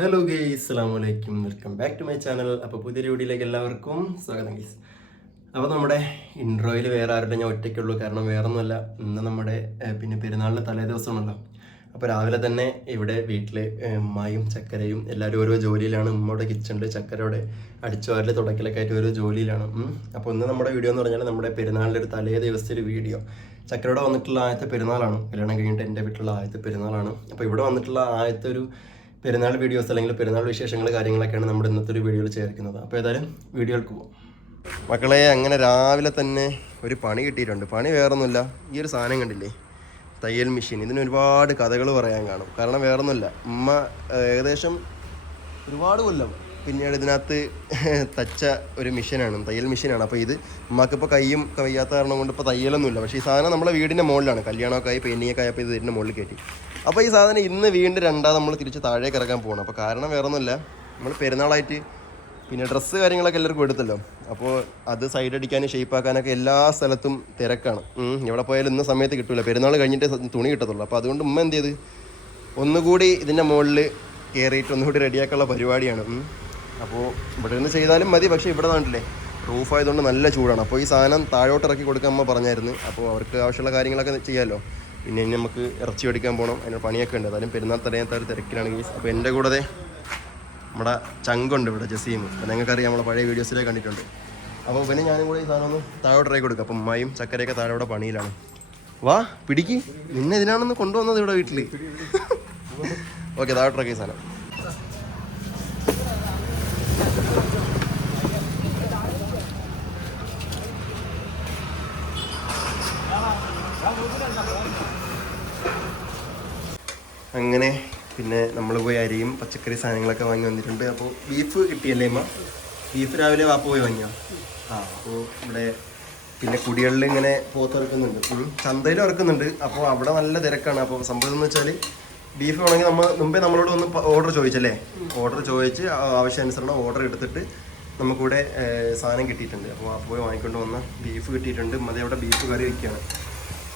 Hello guys, അസ്സലാമു അലൈക്കും. Welcome back to my channel. അപ്പോൾ പുതിയൊരു വീഡിയോയിലേക്ക് എല്ലാവർക്കും സ്വാഗതം ഗെയ്സ്. അപ്പോൾ നമ്മുടെ ഇൻട്രോയിൽ വേറെ ആരുടെ ഞാൻ ഒറ്റയ്ക്കുള്ളൂ. കാരണം വേറൊന്നുമല്ല, ഇന്ന് നമ്മുടെ പിന്നെ പെരുന്നാളിന് തലേ ദിവസമാണല്ലോ. അപ്പോൾ രാവിലെ തന്നെ ഇവിടെ വീട്ടിൽ ഉമ്മായും ചക്കരയും എല്ലാവരും ഓരോ ജോലിയിലാണ്. ഉമ്മയുടെ കിച്ചണിൽ, ചക്കരയുടെ അടിച്ചുവാരൽ തുടക്കലൊക്കെ ആയിട്ട് ഓരോ ജോലിയിലാണ്. അപ്പോൾ ഇന്ന് നമ്മുടെ വീഡിയോ എന്ന് പറഞ്ഞാൽ നമ്മുടെ പെരുന്നാളിൻ്റെ ഒരു തലേ ദിവസത്തെ ഒരു വീഡിയോ. ചക്കരയുടെ വന്നിട്ടുള്ള ആദ്യത്തെ പെരുന്നാളാണ്. കല്യാണം കഴിഞ്ഞിട്ട് എൻ്റെ വീട്ടിലുള്ള ആദ്യത്തെ പെരുന്നാളാണ്. അപ്പോൾ ഇവിടെ വന്നിട്ടുള്ള ആദ്യത്തെ ഒരു പെരുന്നാൾ വീഡിയോസ് അല്ലെങ്കിൽ പെരുന്നാൾ വിശേഷങ്ങൾ കാര്യങ്ങളൊക്കെയാണ് നമ്മുടെ ഇന്നത്തെ ഒരു വീഡിയോയിൽ ചേർക്കുന്നത്. അപ്പോൾ ഏതായാലും വീഡിയോയിലേക്ക് പോകും. മക്കളെ, അങ്ങനെ രാവിലെ തന്നെ ഒരു പണി കിട്ടിയിട്ടുണ്ട്. പണി വേറൊന്നുമില്ല, ഈ ഒരു സാധനം കണ്ടില്ലേ, തയ്യൽ മെഷീൻ. ഇതിന് ഒരുപാട് കഥകൾ പറയാൻ കാണും. കാരണം വേറൊന്നുമില്ല, ഉമ്മ ഏകദേശം ഒരുപാട് കൊല്ലം പിന്നീട് ഇതിനകത്ത് തച്ച ഒരു മെഷീനാണ്, തയ്യൽ മെഷീനാണ്. അപ്പോൾ ഇത് ഉമ്മക്കിപ്പോൾ കയ്യും വയ്യാത്ത കാരണം കൊണ്ട് ഇപ്പോൾ തയ്യലൊന്നുമില്ല. പക്ഷേ ഈ സാധനം നമ്മളെ വീടിൻ്റെ മുകളിലാണ്, കല്യാണമൊക്കെ ആയി പെയിൻറ്റിങ്ങൊക്കെ ആയപ്പോൾ ഇത് ഇതിൻ്റെ മുകളിൽ കയറ്റി. അപ്പോൾ ഈ സാധനം ഇന്ന് വീണ്ടും നമ്മൾ തിരിച്ച് താഴേക്ക് ഇറക്കാൻ പോകണം. അപ്പോൾ കാരണം വേറൊന്നുമില്ല, നമ്മൾ പെരുന്നാളായിട്ട് പിന്നെ ഡ്രസ്സ് കാര്യങ്ങളൊക്കെ എല്ലാവർക്കും എടുത്തല്ലോ. അപ്പോൾ അത് സൈഡ് അടിക്കാനും ഷേപ്പാക്കാനൊക്കെ എല്ലാ സ്ഥലത്തും തിരക്കാണ്. എവിടെ പോയാലും ഇന്ന സമയത്ത് കിട്ടില്ല, പെരുന്നാൾ കഴിഞ്ഞിട്ട് തുണി കിട്ടത്തുള്ളൂ. അപ്പോൾ അതുകൊണ്ട് ഉമ്മ എന്ത് ചെയ്ത് ഒന്നുകൂടി ഇതിൻ്റെ മുകളിൽ കയറിയിട്ട് ഒന്നുകൂടി റെഡിയാക്കാനുള്ള പരിപാടിയാണ്. അപ്പോൾ ഇവിടെ നിന്ന് ചെയ്താലും മതി, പക്ഷേ ഇവിടെ നാട്ടില്ലേ റൂഫ് ആയതുകൊണ്ട് നല്ല ചൂടാണ്. അപ്പോൾ ഈ സാധനം താഴോട്ട് ഇറക്കി കൊടുക്കാൻ അമ്മ പറഞ്ഞായിരുന്നു. അപ്പോൾ അവർക്ക് ആവശ്യമുള്ള കാര്യങ്ങളൊക്കെ ചെയ്യാമല്ലോ. പിന്നെ ഇനി നമുക്ക് ഇറച്ചി മേടിക്കാൻ പോകണം, അതിന് പണിയൊക്കെ ഉണ്ട്. അതായാലും പെരുന്നാൾ തടയാത്ത ഒരു തിരക്കിലാണ് ഗൈസ്. അപ്പോൾ എൻ്റെ കൂടെ നമ്മുടെ ചങ്കുണ്ട് ഇവിടെ, ജസീം. അപ്പോൾ നിങ്ങൾക്കറിയാം, നമ്മളെ പഴയ വീഡിയോസിലേക്ക് കണ്ടിട്ടുണ്ട്. അപ്പോൾ പിന്നെ ഞാനും കൂടെ ഈ സാധനം ഒന്ന് താഴോട്ട് ഇറക്കി കൊടുക്കും. അപ്പം ഉമ്മയും ചക്കരയൊക്കെ താഴോടെ പണിയിലാണ്. വാ പിടിക്ക്, നിന്നെ ഇതിനാണെന്ന് കൊണ്ടുവന്നത് ഇവിടെ വീട്ടിൽ. ഓക്കെ, താഴോട്ട് ഇറക്കി സാധനം. അങ്ങനെ പിന്നെ നമ്മൾ പോയി അരിയും പച്ചക്കറി സാധനങ്ങളൊക്കെ വാങ്ങി വന്നിട്ടുണ്ട്. അപ്പോൾ ബീഫ് കിട്ടിയല്ലേ അമ്മ? ബീഫ് രാവിലെ വാപ്പ പോയി വാങ്ങിയോ? അപ്പോൾ ഇവിടെ പിന്നെ കുടികളിൽ ഇങ്ങനെ പോത്ത് ഇറക്കുന്നുണ്ട്, ചന്തയിൽ ഇറക്കുന്നുണ്ട്. അപ്പോൾ അവിടെ നല്ല തിരക്കാണ്. അപ്പോൾ സംഭവം എന്ന് വെച്ചാൽ ബീഫ് വേണമെങ്കിൽ മുമ്പേ നമ്മളോട് ഒന്ന് ഓർഡർ ചോദിച്ചല്ലേ, ഓർഡർ ചോദിച്ച് ആവശ്യാനുസരണം ഓർഡർ എടുത്തിട്ട് നമുക്കിവിടെ സാധനം കിട്ടിയിട്ടുണ്ട്. അപ്പോൾ വാപ്പ പോയി വാങ്ങിക്കൊണ്ട് വന്ന ബീഫ് കിട്ടിയിട്ടുണ്ട്. അവിടെ ബീഫ് കറി വയ്ക്കുകയാണ്.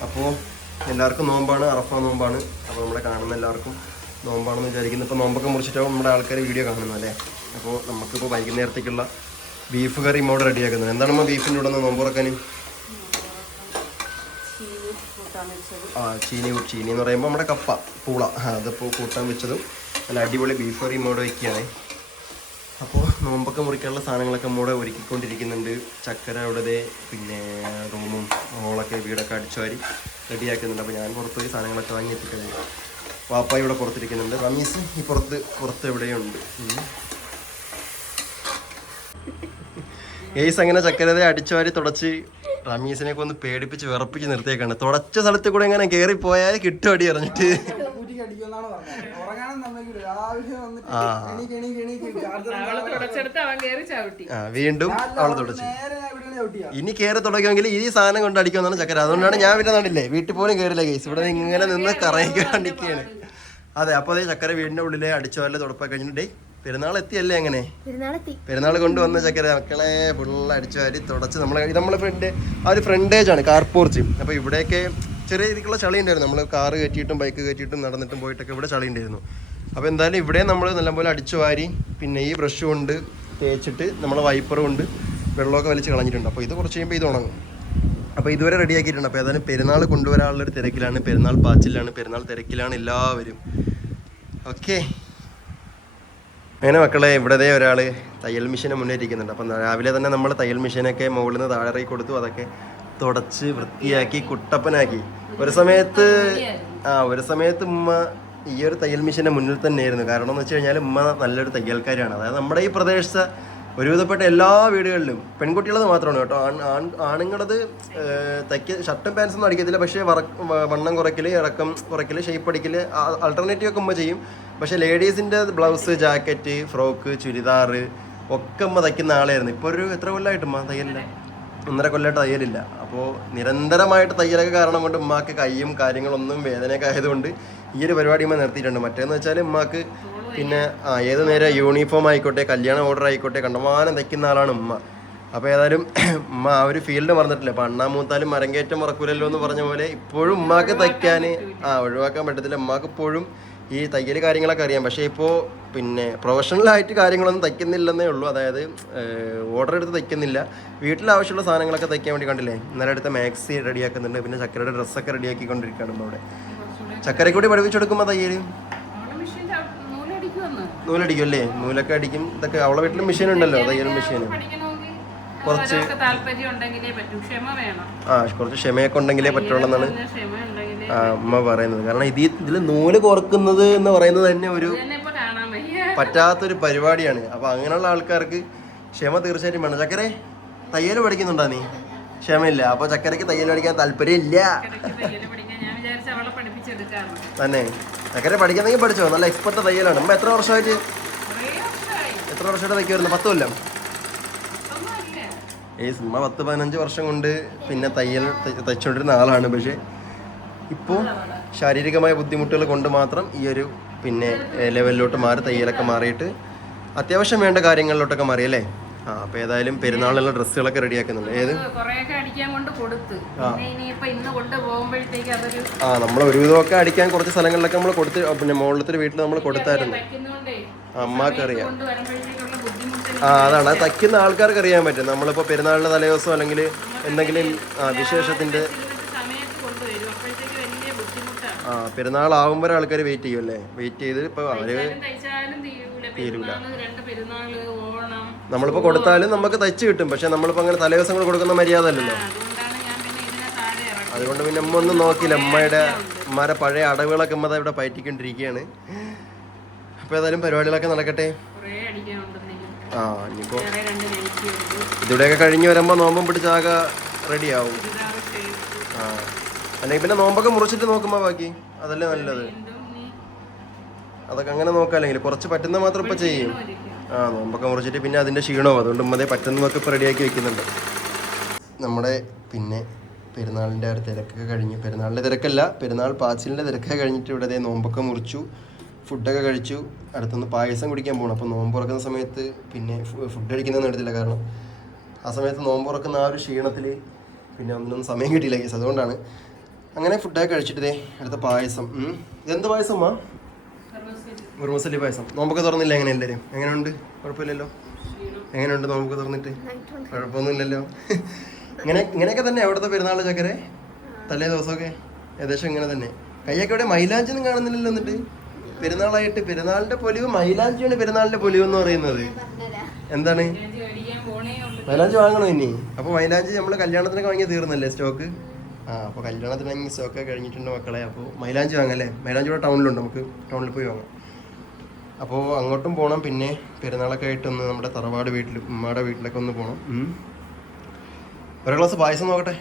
അപ്പോൾ എല്ലാവർക്കും നോമ്പാണ്, അറഫ നോമ്പാണ്. അപ്പോൾ നമ്മളെ കാണുന്ന എല്ലാവർക്കും നോമ്പാണെന്ന് വിചാരിക്കുന്നു. ഇപ്പോൾ നോമ്പൊക്കെ മുറിച്ചിട്ടാവും നമ്മുടെ ആൾക്കാർ വീഡിയോ കാണുന്നു അല്ലേ. അപ്പോൾ നമുക്കിപ്പോൾ വൈകുന്നേരത്തേക്കുള്ള ബീഫ് കറി ഇങ്ങോട്ട് റെഡിയാക്കുന്നത്. എന്താണ് നമ്മൾ ബീഫിൻ്റെ കൂടെ നോമ്പ് തുറക്കാൻ? ചീനി എന്ന് പറയുമ്പോൾ നമ്മുടെ കപ്പ പൂള, അതിപ്പോൾ കൂട്ടാൻ വെച്ചതും നല്ല അടിപൊളി ബീഫ് കറി ഇങ്ങോട്ട് വയ്ക്കുകയാണ്. അപ്പോൾ നോമ്പൊക്കെ മുറിക്കാനുള്ള സാധനങ്ങളൊക്കെ നമ്മൂടെ ഒരുക്കിക്കൊണ്ടിരിക്കുന്നുണ്ട്. ചക്കര അവിടെ പിന്നെ റൂമും ഹോളൊക്കെ വീടൊക്കെ അടിച്ചുവാരി റെഡിയാക്കുന്നുണ്ട്. അപ്പോൾ ഞാൻ പുറത്ത് പോയി സാധനങ്ങളൊക്കെ വാങ്ങി എത്തിക്കുന്നത്. വാപ്പ ഇവിടെ പുറത്തിരിക്കുന്നുണ്ട്, റമീസ് ഈ പുറത്ത് എവിടെയുണ്ട്. ഗെയ്സ് അങ്ങനെ ചക്കരതെ അടിച്ചുവാരി തുടച്ച് റമീസിനെ ഒന്ന് പേടിപ്പിച്ച് വിറപ്പിച്ച് നിർത്തിയേക്കാണ്. തുടച്ച സ്ഥലത്ത് കൂടെ എങ്ങനെ കയറിപ്പോയാൽ കിട്ടും അടി അറിഞ്ഞിട്ട്. വീണ്ടും അവള് തുടച്ചു. ഇനി കയറി തുടങ്ങുമെങ്കിൽ ഈ സാധനം കൊണ്ട് അടിക്കുമെന്നാണ് ചക്കര. അതുകൊണ്ടാണ് ഞാൻ പിന്നെ നാട്ടില്ലേ വീട്ടിൽ പോലും കയറില്ല ഗൈസ്, ഇവിടെ ഇങ്ങനെ നിന്ന് കറങ്ങിക്കാണ്ടിരിക്കുകയാണ്. അതെ, അപ്പോൾ അതേ ചക്കര വീടിന്റെ ഉള്ളിലെ അടിച്ചുവരല് തുടപ്പാൻ കഴിഞ്ഞിട്ട് പെരുന്നാൾ എത്തിയല്ലേ. അങ്ങനെ പെരുന്നാൾ കൊണ്ടുവന്ന ചക്കര മക്കളെ ഫുള്ള് അടിച്ചുവാരി തുടച്ച് നമ്മളെ ഫ്രണ്ടേജ് ആണ്, കാർ പോർച്ച്. അപ്പോൾ ഇവിടെയൊക്കെ ചെറിയ രീതിക്കുള്ള ചളി ഉണ്ടായിരുന്നു. നമ്മൾ കാറ് കയറ്റിയിട്ടും ബൈക്ക് കയറ്റിയിട്ടും നടന്നിട്ടും പോയിട്ടൊക്കെ ഇവിടെ ചളി ഉണ്ടായിരുന്നു. അപ്പോൾ എന്തായാലും ഇവിടെ നമ്മൾ നല്ലപോലെ അടിച്ചു വാരി പിന്നെ ഈ ബ്രഷ് കൊണ്ട് തേച്ചിട്ട് നമ്മളെ വൈപ്പർ കൊണ്ട് വെള്ളമൊക്കെ വലിച്ച് കളഞ്ഞിട്ടുണ്ട്. അപ്പോൾ ഇത് കുറച്ച് കഴിയുമ്പോൾ ഇത് ഉണങ്ങും. അപ്പോൾ ഇതുവരെ റെഡിയാക്കിയിട്ടുണ്ട്. അപ്പോൾ ഏതായാലും പെരുന്നാൾ കൊണ്ടുവരാനുള്ളൊരു തിരക്കിലാണ്, പെരുന്നാൾ പാച്ചിലാണ്, പെരുന്നാൾ തിരക്കിലാണ് എല്ലാവരും. ഓക്കെ, അങ്ങനെ മക്കളെ ഇവിടെ ഒരാൾ തയ്യൽ മെഷീനെ മുന്നേ ഇരിക്കുന്നുണ്ട്. അപ്പം രാവിലെ തന്നെ നമ്മൾ തയ്യൽ മെഷീനൊക്കെ മുകളിൽ നിന്ന് താഴെ കൊടുത്തു, അതൊക്കെ തുടച്ച് വൃത്തിയാക്കി കുട്ടപ്പനാക്കി. ഒരു സമയത്ത് ഉമ്മ ഈ ഒരു തയ്യൽ മെഷീൻ്റെ മുന്നിൽ തന്നെയായിരുന്നു. കാരണം എന്ന് വെച്ച് കഴിഞ്ഞാൽ ഉമ്മ നല്ലൊരു തയ്യൽക്കാരിയാണ്. അതായത് നമ്മുടെ ഈ പ്രദേശത്തെ ഒരുവിധപ്പെട്ട എല്ലാ വീടുകളിലും പെൺകുട്ടികളത് മാത്രമാണ് കേട്ടോ. ആണുങ്ങളത് ഷർട്ടും പാൻസൊന്നും അടിക്കത്തില്ല. പക്ഷേ വണ്ണം കുറയ്ക്കൽ, ഇറക്കം കുറയ്ക്കൽ, ഷേപ്പ് അടിക്കൽ, ആൾട്ടർനേറ്റീവ് ഒക്കെ ഉമ്മ ചെയ്യും. പക്ഷേ ലേഡീസിൻ്റെ ബ്ലൗസ്, ജാക്കറ്റ്, ഫ്രോക്ക്, ചുരിദാർ ഒക്കെ ഉമ്മ തയ്ക്കുന്ന ആളായിരുന്നു. ഇപ്പോൾ ഒരു എത്ര കൊല്ലമായിട്ട് ഉമ്മ തയ്യലില്ല, 1.5 കൊല്ലമായിട്ട് തയ്യലില്ല. അപ്പോൾ നിരന്തരമായിട്ട് തയ്യലൊക്കെ കാരണം കൊണ്ട് ഉമ്മാക്ക് കയ്യും കാര്യങ്ങളൊന്നും വേദനയൊക്കെ ആയതുകൊണ്ട് ഈ ഒരു പരിപാടി ഉമ്മ നിർത്തിയിട്ടുണ്ട്. മറ്റേന്ന് വെച്ചാൽ ഉമ്മാക്ക് പിന്നെ ഏത് നേരം യൂണിഫോം ആയിക്കോട്ടെ, കല്യാണ ഓർഡർ ആയിക്കോട്ടെ, കണ്ടമാനം തയ്ക്കുന്ന ആളാണ് ഉമ്മ. അപ്പോൾ ഏതായാലും ഉമ്മ ആ ഒരു ഫീൽഡ് മറന്നിട്ടില്ല. അപ്പോൾ അണ്ണാ മൂത്താലും മരങ്കേറ്റം മറക്കൂലല്ലോ എന്ന് പറഞ്ഞ പോലെ ഇപ്പോഴും ഉമ്മാക്ക് തയ്ക്കാൻ ഒഴിവാക്കാൻ പറ്റത്തില്ല. ഉമ്മാക്ക് ഇപ്പോഴും ഈ തയ്യൽ കാര്യങ്ങളൊക്കെ അറിയാം. പക്ഷേ ഇപ്പോൾ പിന്നെ പ്രൊഫഷണലായിട്ട് കാര്യങ്ങളൊന്നും തയ്ക്കുന്നില്ലെന്നേ ഉള്ളൂ. അതായത് ഓർഡർ എടുത്ത് തയ്ക്കുന്നില്ല. വീട്ടിൽ ആവശ്യമുള്ള സാധനങ്ങളൊക്കെ തയ്ക്കാൻ വേണ്ടി കണ്ടില്ലേ, ഇന്നലെ അടുത്ത മാക്സി റെഡിയാക്കുന്നുണ്ട്. പിന്നെ ചക്കരയുടെ ഡ്രസ്സൊക്കെ റെഡിയാക്കിക്കൊണ്ടിരിക്കുകയാണ് ഇപ്പോൾ അവിടെ. ചക്കരക്കൂടി പഠിപ്പിച്ചെടുക്കുമ്പോൾ തയ്യൽ നൂലടിക്കും അല്ലേ? നൂലൊക്കെ അടിക്കും. ഇതൊക്കെ അവളെ വീട്ടിലും മെഷീൻ ഉണ്ടല്ലോ, തയ്യൽ മെഷീൻ. കുറച്ച് കുറച്ച് ക്ഷമയൊക്കെ ഉണ്ടെങ്കിലേ പറ്റുള്ളൂ എന്നാണ് അമ്മ പറയുന്നത്. കാരണം ഇതിൽ നൂല് കുറക്കുന്നത് എന്ന് പറയുന്നത് തന്നെ ഒരു പറ്റാത്തൊരു പരിപാടിയാണ്. അപ്പൊ അങ്ങനെയുള്ള ആൾക്കാർക്ക് ക്ഷമ തീർച്ചയായിട്ടും വേണം. ചക്കരെ തയ്യൽ പഠിക്കുന്നുണ്ടോ നീ? ക്ഷമയില്ല. അപ്പൊ ചക്കരക്ക് തയ്യൽ പഠിക്കാൻ താല്പര്യം ഇല്ല തന്നെ. ചക്കര പഠിക്കുന്നെങ്കിൽ പഠിച്ചോ, നല്ല എക്സ്പെർട്ട് തയ്യലാണ്. അമ്മ എത്ര വർഷമായിട്ട് തയ്ക്കുമായിരുന്നു? 10 കൊല്ലം. ഉമ്മ 10-15 വർഷം കൊണ്ട് പിന്നെ തയ്യൽ തയ്ച്ചുകൊണ്ടിരുന്ന ആളാണ്. പക്ഷേ ഇപ്പോൾ ശാരീരികമായ ബുദ്ധിമുട്ടുകൾ കൊണ്ട് മാത്രം ഈ ഒരു പിന്നെ ലെവലിലോട്ട് മാറി, തയ്യലൊക്കെ മാറിയിട്ട് അത്യാവശ്യം വേണ്ട കാര്യങ്ങളിലോട്ടൊക്കെ മാറിയല്ലേ. അപ്പൊ ഏതായാലും പെരുന്നാളിലുള്ള ഡ്രസ്സുകളൊക്കെ റെഡിയാക്കുന്നുണ്ട്. ഏത് നമ്മളെ ഒരുവിധമൊക്കെ അടിക്കാൻ കുറച്ച് സ്ഥലങ്ങളിലൊക്കെ നമ്മൾ കൊടുത്ത്, പിന്നെ മുകളിലത്തെ വീട്ടിൽ നമ്മൾ കൊടുത്തായിരുന്നു. അമ്മക്ക് അറിയാം. അതാണ് അത് തയ്ക്കുന്ന ആൾക്കാർക്ക് അറിയാൻ പറ്റും. നമ്മളിപ്പോൾ പെരുന്നാളിൻ്റെ തലേദിവസം അല്ലെങ്കിൽ എന്തെങ്കിലും വിശേഷത്തിൻ്റെ പെരുന്നാളാകുമ്പോൾ ആൾക്കാർ വെയിറ്റ് ചെയ്യും അല്ലേ. വെയിറ്റ് ചെയ്ത് ഇപ്പോൾ അവര് തീരൂല. നമ്മളിപ്പോൾ കൊടുത്താലും നമുക്ക് തയ്ച്ച് കിട്ടും. പക്ഷെ നമ്മളിപ്പോൾ അങ്ങനെ തലേദിവസങ്ങൾ കൊടുക്കുന്ന മര്യാദ അല്ലല്ലോ. അതുകൊണ്ട് പിന്നെ അമ്മ ഒന്നും നോക്കിയില്ല. അമ്മയുടെ പഴയ അടവുകളൊക്കെ അമ്മ ഇവിടെ പയറ്റിക്കൊണ്ടിരിക്കുകയാണ്. അപ്പോൾ ഏതായാലും പരിപാടികളൊക്കെ നടക്കട്ടെ. ഇനിയിപ്പോൾ ഇതിവിടെയൊക്കെ കഴിഞ്ഞ് വരുമ്പോൾ നോമ്പും പിടിച്ചാകെ റെഡിയാവും. അല്ലെങ്കിൽ പിന്നെ നോമ്പൊക്കെ മുറിച്ചിട്ട് നോക്കുമ്പോൾ ബാക്കി അതല്ലേ നല്ലത്. അതൊക്കെ അങ്ങനെ നോക്കാല്ലെങ്കിൽ കുറച്ച് പറ്റുന്ന മാത്രം ഇപ്പം ചെയ്യും. നോമ്പൊക്കെ മുറിച്ചിട്ട് പിന്നെ അതിൻ്റെ ക്ഷീണവും. അതുകൊണ്ട് ഉമ്മതേ പറ്റുന്നതൊക്കെ ഇപ്പോൾ റെഡിയാക്കി വെക്കുന്നുണ്ട്. നമ്മുടെ പിന്നെ പെരുന്നാളിൻ്റെ ആ ഒരു തിരക്കൊക്കെ കഴിഞ്ഞു. പെരുന്നാളിൻ്റെ തിരക്കല്ല, പെരുന്നാൾ പാച്ചിലിൻ്റെ തിരക്കൊക്കെ കഴിഞ്ഞിട്ട് ഇവിടെ നോമ്പൊക്കെ മുറിച്ചു, ഫുഡൊക്കെ കഴിച്ചു. അടുത്തൊന്ന് പായസം കുടിക്കാൻ പോകണം. അപ്പോൾ നോമ്പ് തുറക്കുന്ന സമയത്ത് പിന്നെ ഫുഡ് കഴിക്കുന്നതൊന്നും എടുത്തില്ല. കാരണം ആ സമയത്ത് നോമ്പ് തുറക്കുന്ന ആ ഒരു ക്ഷീണത്തിൽ പിന്നെ ഒന്നും സമയം കിട്ടിയില്ല കേസ്. അതുകൊണ്ടാണ് അങ്ങനെ ഫുഡൊക്കെ കഴിച്ചിട്ടേ അടുത്ത പായസം. ഇതെന്ത് പായസമാ? ഉറുമസല്ലി പായസം. നോമ്പൊക്കെ തുറന്നില്ല എങ്ങനെ എല്ലാവരും? എങ്ങനെയുണ്ട്? കുഴപ്പമില്ലല്ലോ. എങ്ങനെയുണ്ട് നോമ്പൊക്കെ തുറന്നിട്ട്? കുഴപ്പമൊന്നുമില്ലല്ലോ. ഇങ്ങനെയൊക്കെ തന്നെ അവിടുത്തെ പെരുന്നാൾ ചക്കരെ തലേ ദിവസമൊക്കെ ഏകദേശം ഇങ്ങനെ തന്നെ. കയ്യൊക്കെ ഇവിടെ മൈലാഞ്ചൊന്നും കാണുന്നില്ലല്ലോ. എന്നിട്ട് പെരുന്നാളായിട്ട് പെരുന്നാളിന്റെ പൊലിവ് മൈലാഞ്ചിയാണ്. പെരുന്നാളിന്റെ പൊലിവ് എന്ന് പറയുന്നത് എന്താണ്? മൈലാഞ്ചി വാങ്ങണോ ഇനി? അപ്പോൾ മൈലാഞ്ചി നമ്മൾ കല്യാണത്തിനൊക്കെ വാങ്ങി തീർന്നല്ലേ സ്റ്റോക്ക്? അപ്പോൾ കല്യാണത്തിന് വാങ്ങി സ്റ്റോക്കൊക്കെ കഴിഞ്ഞിട്ടുണ്ട് മക്കളെ. അപ്പോൾ മൈലാഞ്ചി വാങ്ങല്ലേ. മൈലാഞ്ചി ഇവിടെ ടൗണിലുണ്ട്, നമുക്ക് ടൗണിൽ പോയി വാങ്ങാം. അപ്പോൾ അങ്ങോട്ടും പോകണം. പിന്നെ പെരുന്നാളൊക്കെ ആയിട്ടൊന്ന് നമ്മുടെ തറവാട് വീട്ടിൽ ഉമ്മയുടെ വീട്ടിലൊക്കെ ഒന്ന് പോകണം. ഒരു ഗ്ലാസ് പായസം നോക്കട്ടെ.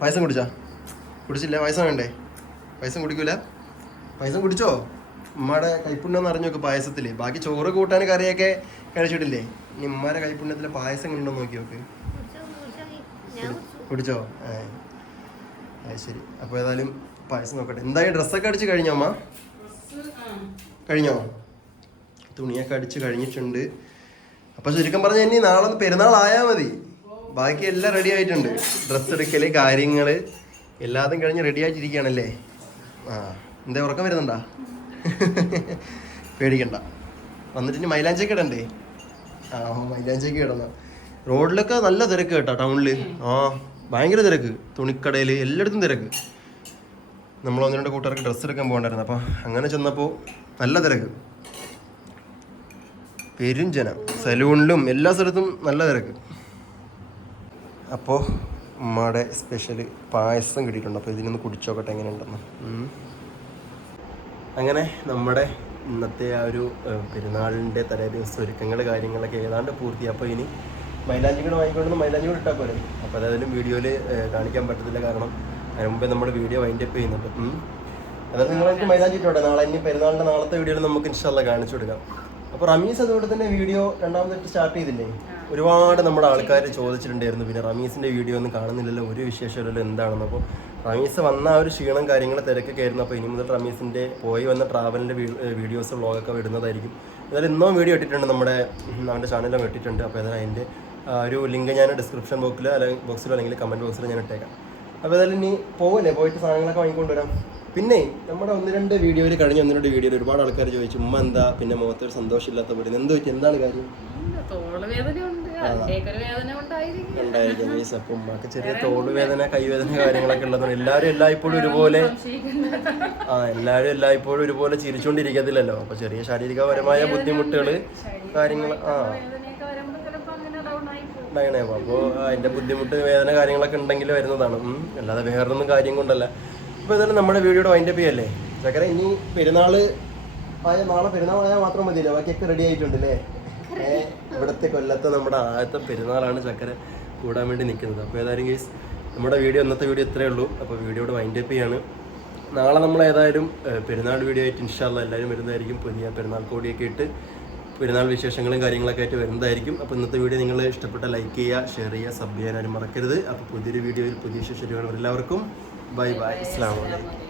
പായസം കുടിച്ചില്ല? പായസം വേണ്ടേ? പായസം കുടിക്കൂല? പായസം കുടിച്ചോ? ഉമ്മയുടെ കൈപ്പുണ്യം അറിഞ്ഞു നോക്ക് പായസത്തിൽ. ബാക്കി ചോറ് കൂട്ടാൻ കറിയൊക്കെ കഴിച്ചിട്ടില്ലേ? ഇനി ഉമ്മയുടെ കൈപ്പുണ്യത്തിൽ പായസം ഉണ്ടോ നോക്കി നോക്ക്. കുടിച്ചോ? അത് ശരി. അപ്പോൾ ഏതായാലും പായസം നോക്കട്ടെ. എന്തായാലും ഡ്രസ്സൊക്കെ അടിച്ച് കഴിഞ്ഞോ അമ്മ? കഴിഞ്ഞോ? തുണിയൊക്കെ അടിച്ച് കഴിഞ്ഞിട്ടുണ്ട്. അപ്പോൾ ചുരുക്കം പറഞ്ഞാൽ ഇനി നാളെ ഒന്ന് പെരുന്നാളായാൽ മതി. ബാക്കി എല്ലാം റെഡി ആയിട്ടുണ്ട്. ഡ്രസ്സ് എടുക്കൽ കാര്യങ്ങൾ എല്ലാതും കഴിഞ്ഞ് റെഡി ആയിട്ടിരിക്കുകയാണല്ലേ. എന്താ ഉറക്കം വരുന്നുണ്ടാ? പേടിക്കണ്ട. വന്നിട്ട് ഇനി മൈലാഞ്ചിയൊക്കെ ഇടണ്ടേ? മൈലാഞ്ചിയൊക്കെ ഇടണം. റോഡിലൊക്കെ നല്ല തിരക്ക് കേട്ടോ ടൗണിൽ. ഭയങ്കര തിരക്ക്. തുണിക്കടയിൽ എല്ലായിടത്തും തിരക്ക്. നമ്മൾ 1-2 കൂട്ടുകാർക്ക് ഡ്രസ്സ് എടുക്കാൻ പോകണ്ടായിരുന്നു. അപ്പോൾ അങ്ങനെ ചെന്നപ്പോൾ നല്ല തിരക്ക്, പെരും ജനം. സലൂണിലും എല്ലാ സ്ഥലത്തും നല്ല തിരക്ക്. അപ്പോൾ ഉമ്മയുടെ സ്പെഷ്യൽ പായസം കിട്ടിയിട്ടുണ്ട്. അപ്പോൾ ഇതിനൊന്ന് കുടിച്ചോക്കട്ടെ എങ്ങനെയുണ്ടെന്ന്. അങ്ങനെ നമ്മുടെ ഇന്നത്തെ ആ ഒരു പെരുന്നാളിൻ്റെ തലേ ദിവസം ഒരുക്കങ്ങൾ കാര്യങ്ങളൊക്കെ ഏതാണ്ട് പൂർത്തി. അപ്പോൾ ഇനി മൈലാഞ്ചി കൂടെ വാങ്ങിക്കൊണ്ടൊന്ന് മൈലാഞ്ചി കൂടെ ഇട്ടാൽ പോലെ. അപ്പോൾ അതായാലും വീഡിയോയിൽ കാണിക്കാൻ പറ്റത്തില്ല. കാരണം അതിന് മുമ്പേ നമ്മൾ വീഡിയോ വൈൻഡപ്പ് ചെയ്യുന്നുണ്ട്. അതായത് നിങ്ങൾക്ക് മൈലാഞ്ചി ഇട്ടോട്ടെ. നാളെ ഇനി പെരുന്നാളിൻ്റെ നാളത്തെ വീഡിയോയിൽ നമുക്ക് ഇൻഷാല്ലാ കാണിച്ചു കൊടുക്കാം. അപ്പോൾ റമീസ് അതുകൊണ്ട് തന്നെ വീഡിയോ രണ്ടാമതായിട്ട് സ്റ്റാർട്ട് ചെയ്തില്ലേ? ഒരുപാട് നമ്മുടെ ആൾക്കാർ ചോദിച്ചിട്ടുണ്ടായിരുന്നു. പിന്നെ റമീസിൻ്റെ വീഡിയോ ഒന്നും കാണുന്നില്ലല്ലോ, ഒരു വിശേഷമില്ലല്ലോ, എന്താണെന്ന്. അപ്പോൾ റമീസ് വന്ന ആ ഒരു ക്ഷീണം കാര്യങ്ങൾ തിരക്കൊക്കെ ആയിരുന്നു. അപ്പോൾ ഇനി മുതൽ റമീസിൻ്റെ പോയി വന്ന ട്രാവലിൻ്റെ വീഡിയോസ് വ്ളോഗൊക്കെ വിടുന്നതായിരിക്കും. എന്നാലും ഇന്നോ വീഡിയോ ഇട്ടിട്ടുണ്ട്, നമ്മുടെ അവൻ്റെ ചാനലിലും ഇട്ടിട്ടുണ്ട്. അപ്പോൾ ഏതായാലും അതിൻ്റെ ഒരു ലിങ്ക് ഞാൻ ഡിസ്ക്രിപ്ഷൻ ബോക്സിലോ അല്ലെങ്കിൽ കമൻറ്റ് ബോക്സിലോ ഞാൻ ഇട്ടേക്കാം. അപ്പോൾ ഏതായാലും ഇനി പോകല്ലേ, പോയിട്ട് സാധനങ്ങളൊക്കെ വാങ്ങിക്കൊണ്ടുവരാം. പിന്നെ നമ്മുടെ 1-2 വീഡിയോയിൽ കഴിഞ്ഞ 1-2 വീഡിയോയിൽ ഒരുപാട് ആൾക്കാർ ചോദിച്ചു ഉമ്മ എന്താ പിന്നെ മുഖത്തൊരു സന്തോഷമില്ലാത്ത പോലെ എന്ത് പറ്റി എന്താണ് കാര്യം ഉണ്ടായിരിക്കും മീൻസ് അപ്പം ഉമ്മക്ക് ചെറിയ തോള് വേദന കൈവേദന കാര്യങ്ങളൊക്കെ ഉള്ളതാണ്. എല്ലാവരും എല്ലായ്പ്പോഴും ഒരുപോലെ എല്ലാവരും എല്ലായ്പ്പോഴും ഒരുപോലെ ചിരിച്ചുകൊണ്ടിരിക്കത്തില്ലല്ലോ. അപ്പൊ ചെറിയ ശാരീരികപരമായ ബുദ്ധിമുട്ടുകൾ കാര്യങ്ങൾ ഉണ്ടാകണേപ്പോ അപ്പോൾ അതിന്റെ ബുദ്ധിമുട്ട് വേദന കാര്യങ്ങളൊക്കെ ഉണ്ടെങ്കിൽ വരുന്നതാണ്, അല്ലാതെ വേറൊന്നും കാര്യം കൊണ്ടല്ല. അപ്പോൾ ഏതായാലും നമ്മുടെ വീഡിയോയുടെ വൈൻഡപ്പ് ചെയ്യല്ലേ ചക്കര. ഇനി നാളെ പെരുന്നാളായാൽ മാത്രം മതിയല്ലോ, ബാക്കിയൊക്കെ റെഡി ആയിട്ടുണ്ട് അല്ലേ? ഇവിടുത്തെ കൊല്ലത്തെ നമ്മുടെ ആദ്യത്തെ പെരുന്നാളാണ് ചക്കര കൂടാൻ വേണ്ടി നിൽക്കുന്നത്. അപ്പോൾ ഏതായാലും കേസ് നമ്മുടെ ഇന്നത്തെ വീഡിയോ ഇത്രയേ ഉള്ളൂ. അപ്പോൾ വീഡിയോയുടെ വൈൻഡപ്പ് ചെയ്യാണ്. നാളെ നമ്മൾ ഏതായാലും പെരുന്നാൾ വീഡിയോ ആയിട്ട് ഇൻഷാ അല്ലാഹ് എല്ലാവരും വരുന്നതായിരിക്കും. പുതിയ പെരുന്നാൾ കോടിയൊക്കെ ഇട്ട് പെരുന്നാൾ വിശേഷങ്ങളും കാര്യങ്ങളൊക്കെ ആയിട്ട് വരുന്നതായിരിക്കും. അപ്പോൾ ഇന്നത്തെ വീഡിയോ നിങ്ങൾ ഇഷ്ടപ്പെട്ട ലൈക്ക് ചെയ്യുക, ഷെയർ ചെയ്യുക, സബ് ചെയ്യാനും മറക്കരുത്. അപ്പോൾ പുതിയൊരു വീഡിയോയിൽ പുതിയ വിശേഷം എല്ലാവർക്കും ബൈ ബൈ, അസ്സലാമു അലൈക്കും.